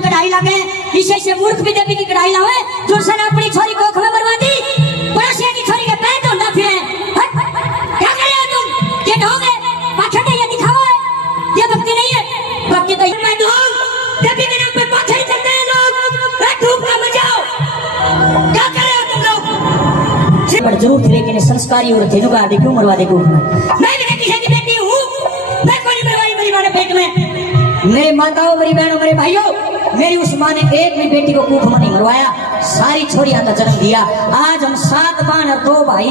कढ़ाई लगे इसे से मूर्ख भी देवी की कढ़ाई लावे जो सन अपनी छोरी को खबर बर्बादी पड़ोसिया की छोरी के पैर ढूंढा फिरे। क्या कर रहे हो तुम? ये ढोंगे पाखंड ये दिखावा है, ये भक्ति नहीं है। भक्ति तो मैं ढोंग देवी के नाम पर पाखंड करते हैं लोग। धूप का बचाओ, क्या कर रहे हो तुम लोग? पर जरूर थे लेकिन संस्कारी और थे जुगाड़ क्यों मरवा दे को मैं भी किसी की बेटी हूँ, मैं कोई मरवाई मेरी मां ने पेट में। मेरे माताओं मेरी बहनों मेरे भाइयों, मेरी उस माँ ने एक भी बेटी को कूख में नहीं मरवाया, सारी छोरियां का जन्म दिया। आज हम 7 बहन और 2 भाई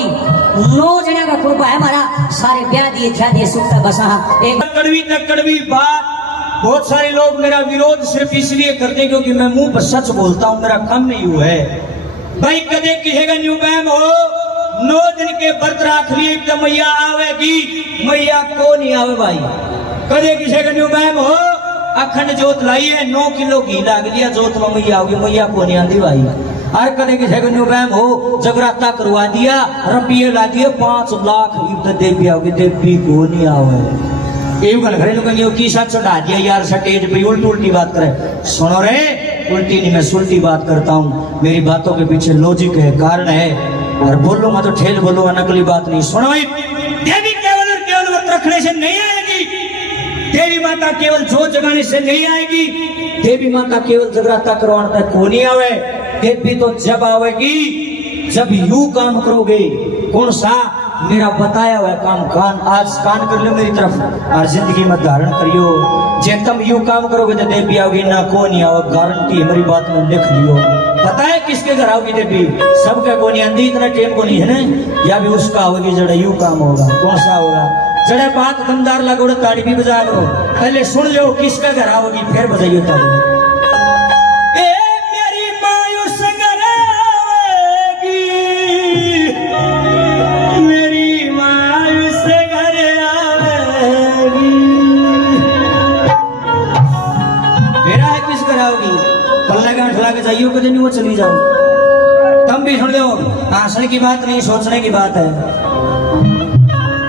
9 जना का कुर्बा है हमारा, सारे ब्याह दिए क्या दिए सुखता बसा। एक कड़वी बात बहुत सारे लोग मेरा विरोध सिर्फ इसलिए करते हैं क्योंकि मैं मुंह पर सच बोलता हूँ, मेरा काम नहीं हुआ है। भाई कदे किसी का न्यू बैम हो 9 दिन के व्रत रख लिए तो मैया आवेगी, मैया को नहीं आवे भाई। कदे किसी का न्यू बैम हो अखंड जोत लाई है 9 किलो घी लाग लिया जोत में मैया आओगी, मैया को नहीं आती भाई। हर कदे किसी को न्यू बैम हो जगराता करवा दिया रुपये ला दिए 5 लाख देवी आओगी, देवी को नहीं आवे। घरेलू की साथ चढ़ा दिया यार स्टेज पे उल्टी बात करे। सुनो रे उल्टी नहीं मैं सुल्टी बात करता हूँ, मेरी बातों के पीछे लॉजिक है कारण है, और बोलो मैं तो ठेल बोलो नकली बात नहीं। सुनो देवी केवल और केवल व्रत रखने से नहीं आएगी, देवी माता केवल जोत जगाने से नहीं आएगी, देवी माता केवल जगराता करवाने तक को नहीं आवे। देवी तो जब आवेगी जब यू काम करोगे। कौन सा? मेरा बताया हुआ काम आज कान कर लो मेरी तरफ और जिंदगी में धारण करियो। जे तुम यू काम करोगे तो देवी आओगी ना को नहीं आओ, गारंटी हमारी बात में लिख लियो। पता है किसके घर आओगी देवी? सबका को नहीं आंधी, इतना टेम को नहीं है ना, या भी उसका होगी जड़ा यू काम होगा। कौन सा होगा? जड़े बात दमदार लगोड़े ताड़ी भी बजा लो, पहले सुन लो किसका घर आओगी फिर बजाइयो ताड़ी। जाइयो कदे नहीं वो चली जाओ, तुम भी सुन लो। हंसने की बात नहीं सोचने की बात है।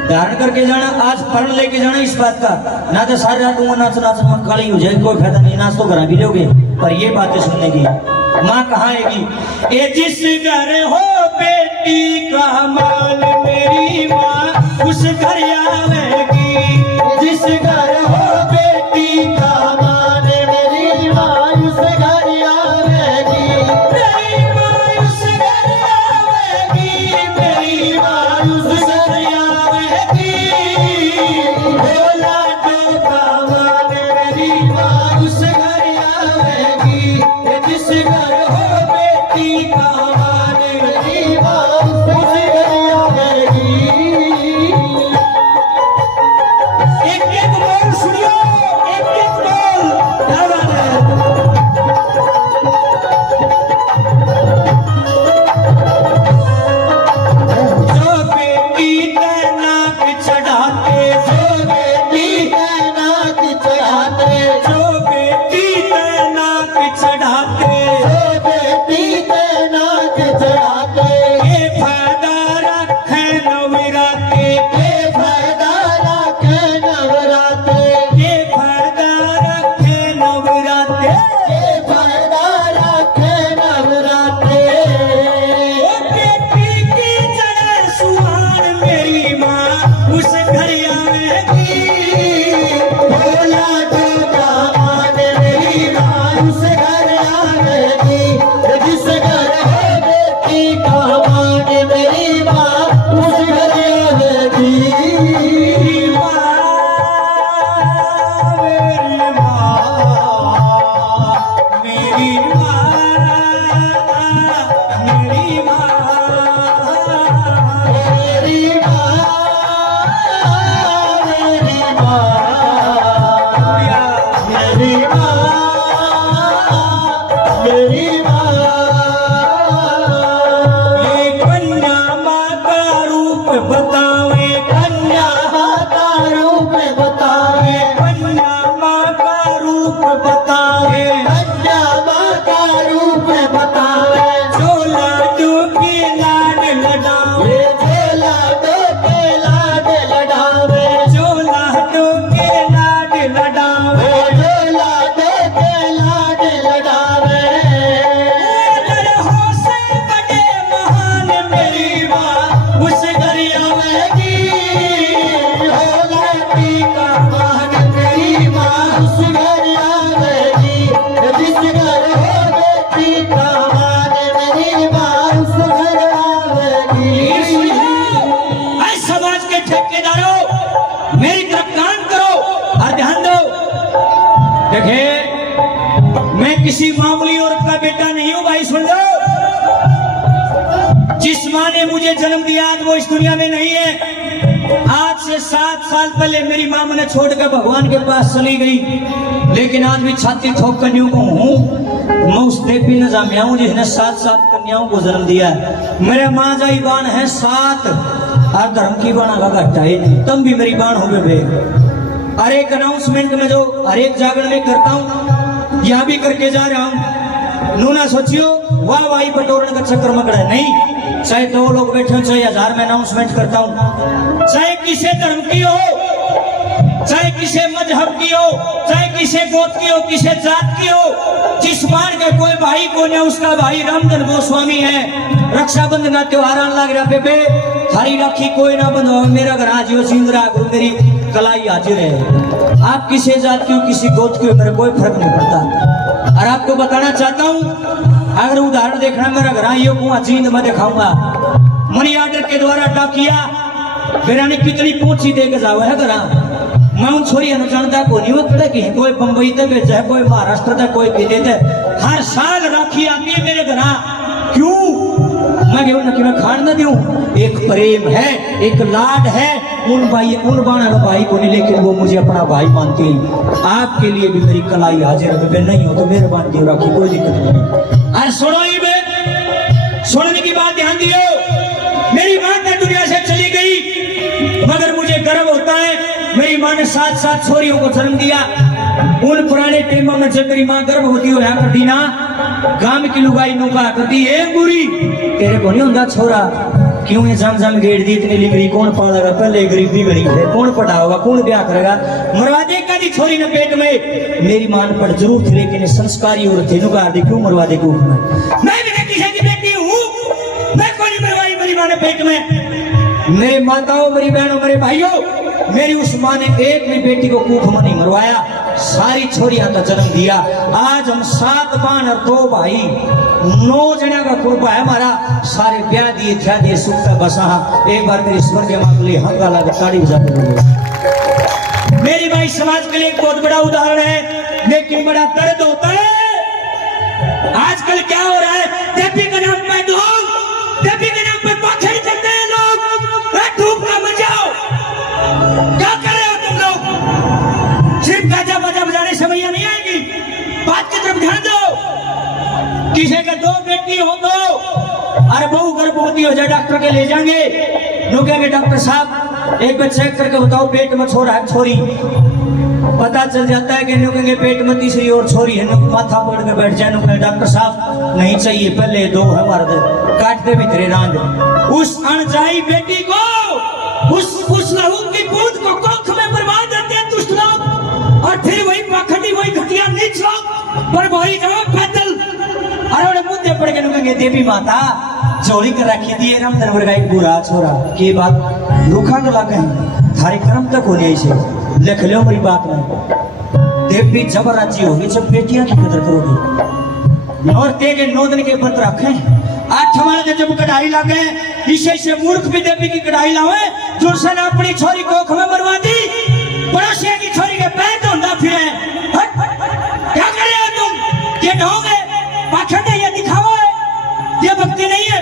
धारण करके जाना, आज फल लेके जाना इस बात का, ना तो सारी रात नाच काली हो जाए कोई फायदा नहीं, नाच तो घर भी लोगे पर ये बातें सुनने की। माँ कहाँ आएगी? ए जिस घर हो बेटी का माल मेरी माँ उस घर आवेगी, जिस घर हो बेटी का माल मेरी माँ उस घर चढ़ाते जिस माँ ने मुझे जन्म दिया आज वो इस दुनिया में नहीं है। आज से 7 साल पहले मेरी माँ मैंने छोड़कर भगवान के पास चली गई, लेकिन आज भी छाती ठोक कर यूं हूँ मैं उस देवी न जामिया हूँ जिसने 7 कन्याओं को जन्म दिया है। मेरे माँ जाई बाण है 7 और धर्म की बाण का घट्टा है, तुम भी मेरी बाण हो गए। हर एक अनाउंसमेंट में जो हर एक जागरण में करता हूँ यहाँ भी करके जा रहा हूँ। नूना सोचियो वाह वाही बटोरने का चक्कर मकड़ा नहीं, चाहे 2 लोग बैठे हो चाहे 1000 में अनाउंसमेंट करता हूँ। चाहे किसी धर्म की हो, चाहे किसी मजहब की हो, चाहे किसी गोत की हो, किसी जात की हो, जिस बाण का कोई भाई को नहीं उसका भाई रामधन गोस्वामी है। रक्षाबंधन का त्योहार आने लग रहा बेबे, थारी राखी कोई ना बंधो, मेरा घर आज हो सिंदरा गुरु मेरी कलाई हाजिर है। आप किसी जात की हो किसी गोत की हो मेरे कोई फर्क नहीं पड़ता। और आपको बताना चाहता हूँ अगर उदाहरण देखना मेरा घर आइयो कुआ जींद में दिखाऊंगा। मनी ऑर्डर के द्वारा डाकिया मेरा ने कितनी पूछी दे के जाओ है घर। मैं उन छोरी जानता को नहीं होता कि कोई बंबई तक बेचा है, कोई महाराष्ट्र तक, कोई विदेश तक। हर साल राखी आती है मेरे घर, क्यों? मैं क्यों ना कि मैं खान ना दूं। एक प्रेम है, एक लाड है उन बाणा का भाई को नहीं, लेकिन वो मुझे अपना भाई मानती है। आपके लिए भी मेरी कलाई हाजिर है, नहीं हो तो मेरे बांधती हो राखी, कोई दिक्कत नहीं। अरे सुनो ही सुनने की बात ध्यान दियो। मेरी मां तो दुनिया से चली गई मगर मुझे गर्व होता है मेरी माँ ने 7 छोरियों को जन्म दिया। उन पुराने टाइमों में जब मेरी माँ गर्भवती होया करती ना, गांव की लुगाई नुका करती है बुरी तेरे को नहीं होता छोरा, क्यों ये जम गेट दी इतनी लिंगरी, कौन पालेगा, पहले गरीबी गरीब है, कौन पढ़ाओगा, कौन ब्याह करेगा, मरवा दे कभी छोरी ने पेट में। मेरी माँ ने पढ़ जरूर थी लेकिन संस्कारी और थे नुका दी, क्यों मरवा दे को मैं भी किसी की बेटी हूँ, मैं कोई नहीं मरवाई मेरी माँ ने पेट में। मेरे माताओं, मेरी बहनों, मेरे भाइयों, मेरी उस माँ ने एक भी बेटी को कूख में नहीं मरवाया, सारी छोरियां का जन्म दिया। आज हम 7 बाण और 2 भाई 9 जना का कुर्बा है हमारा, सारे ब्याह दिए ध्या दिए सुख का बसा। एक बार मेरी स्वर्ग मां के लिए हंगा लगा ताड़ी बजा के। मेरी भाई समाज के लिए एक बहुत बड़ा उदाहरण है, लेकिन बड़ा दर्द होता है। आजकल क्या हो रहा है, देवी के नाम पे ढोल, देवी के नाम पे पाखड़ चलते हैं लोग, धूप का मचाओ। क्या कर रहे हो तुम लोग? सिर्फ गाजा बाजा बजाने से भैया नहीं आएगी, बात की तरफ ध्यान दो। किसी का 2 बेटी हो तो अरे बहू गर्भवती हो जाए डॉक्टर के ले जाएंगे, लोग कहेंगे डॉक्टर साहब एक बार चेक करके बताओ पेट में छोरा है छोरी, पता चल जाता है कि कहेंगे पेट में तीसरी और छोरी है, माथा पकड़ के बैठ जाए, डॉक्टर साहब नहीं चाहिए, पहले 2 है मर्द, काटते भी तेरे रांझ। उस अनजाई बेटी को, उस लहू की बूंद को कोख में बर्बाद देते हैं दुष्ट लोग, और फिर वही पाखंडी, वही घटिया नीच लोग पर वही जवाब पैदल अरे मुद्दे पड़ के नुकेंगे देवी माता जोड़ी कर रखी दिए राम दरबार का एक बुरा छोरा की बात दुखा के लगे थारे कर्म तक होने ऐसे लिख लो मेरी बात में। देवी जब राज्य होगी जब बेटियां की कदर करोगी, और तेरे 9 दिन के व्रत रखे, 8 हमारे जब कढ़ाई लागे, इसे से मूर्ख भी देवी की कढ़ाई लावे, जो सन अपनी छोरी कोख में मरवा दी, पड़ोसिया की छोरी के पैर धोंदा फिरे। क्या कर रहे हो तुम? ये ढोंगे पाखंड है, ये दिखावा है, ये भक्ति नहीं है।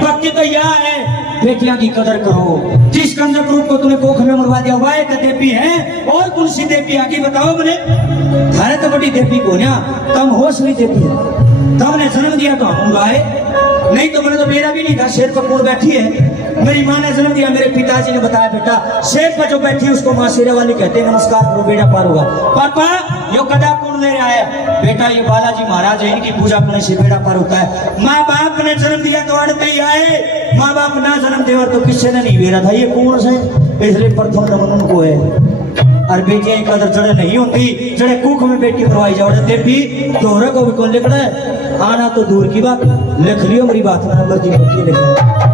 भक्ति तो यह है बेटियां की कदर करो। जिस कंजक रूप को तूने कोख में मरवा दिया वह एक देवी है, और कौन सी देवी आगे बताओ मुझे? थारे तो बड़ी देवी को ना तम होश नहीं देती है, तुमने जन्म दिया तो हम गाए, नहीं तो मैंने तो मेरा भी नहीं था, शेर पर कौन बैठी है। मेरी माँ ने जन्म दिया, मेरे पिताजी ने बताया बेटा शेर पर जो बैठी है उसको माँ शेरा वाली कहते हैं, नमस्कार करो बेटा पार होगा। पापा यो कदा कौन ले रहा है? बेटा ये बालाजी महाराज है, इनकी पूजा करने से बेटा पार होता है। माँ बाप ने जन्म दिया तो अड़ते ही आए, माँ बाप ना जन्म दे तो किसी ने नहीं बेरा था, ये कौन से? इसलिए प्रथम नमन उनको है। और बेटियां एक कदर जड़े नहीं होती, जड़े कुख में बेटी करवाई जाओ देवी तोहरा को भी कौन लिख रहा है? आना तो दूर की बात, लिख लियो मेरी बात में नंबर जी लिख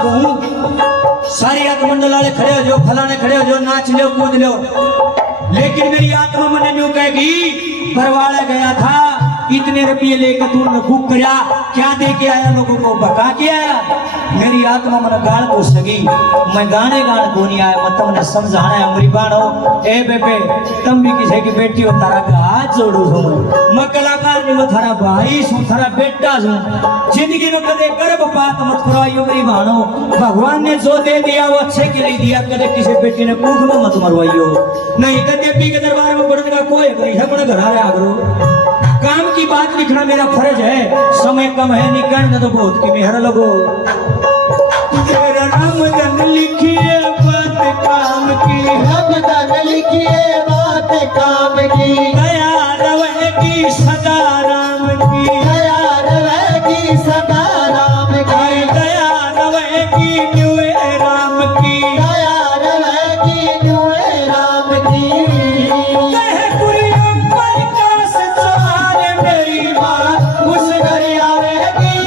सकूं। सारी आत्मंडल वाले खड़े हो जो, फलाने खड़े हो जो, नाच लो कूद लो, लेकिन मेरी आत्मा मन न्यू कहेगी बरवाड़ा गया था, इतने रुपये लेकर तूने बुक किया, क्या दे के आया, लोगों को बका के आया। मेरी आत्मा मन गान को सगी, मैं गाने गान को नहीं आया, मैं तुमने समझाना है मेरी बाणो। ए बेबे तुम भी किसी की बेटी हो, तारा का हाथ जोड़ू हूँ, मैं कलाकार नहीं, मैं थारा भाई हूँ, थारा बेटा हूँ। जिंदगी में कदे गर्भ बात मत करवाइयो मेरी बाणो, भगवान ने जो दे दिया वो अच्छे के लिए दिया, कदे किसी बेटी ने कुख में मत मरवाइयो। नहीं तो देवी के दरबार में बढ़ने का कोई अपने घर आ रहा करो। काम की बात लिखना मेरा फर्ज है, समय कम है, निकलना तो बहुत की मेहर लगो। तेरा रमजान लिखिए बात काम की, रमजान लिखिए बात काम की, दया रहेगी सदा राम की, दया रहेगी सदा राम की, दया रहेगी न्यूए राम की, दया रहेगी न्यूए राम की। कहे कुरियम प्रकाश सवार मेरी बात उस घर आवेगी,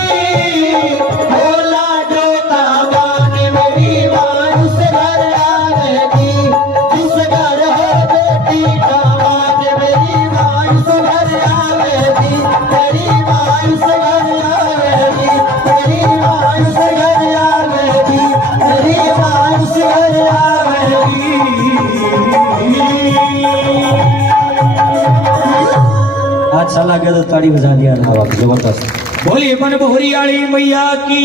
भोला जो कामान मेरी माँ उस घर आवेगी, जिस घर हो बेटी कामान मेरी माँ उस घर आवेगी, तेरी माँ उस घर आवेगी, तेरी माँ उस घर आवेगी, तेरी माँ उस घर आवेगी। अच्छा लगे तो ताड़ी बजा दिया जबरदस्त। बोलिए मन भोरी मैया की।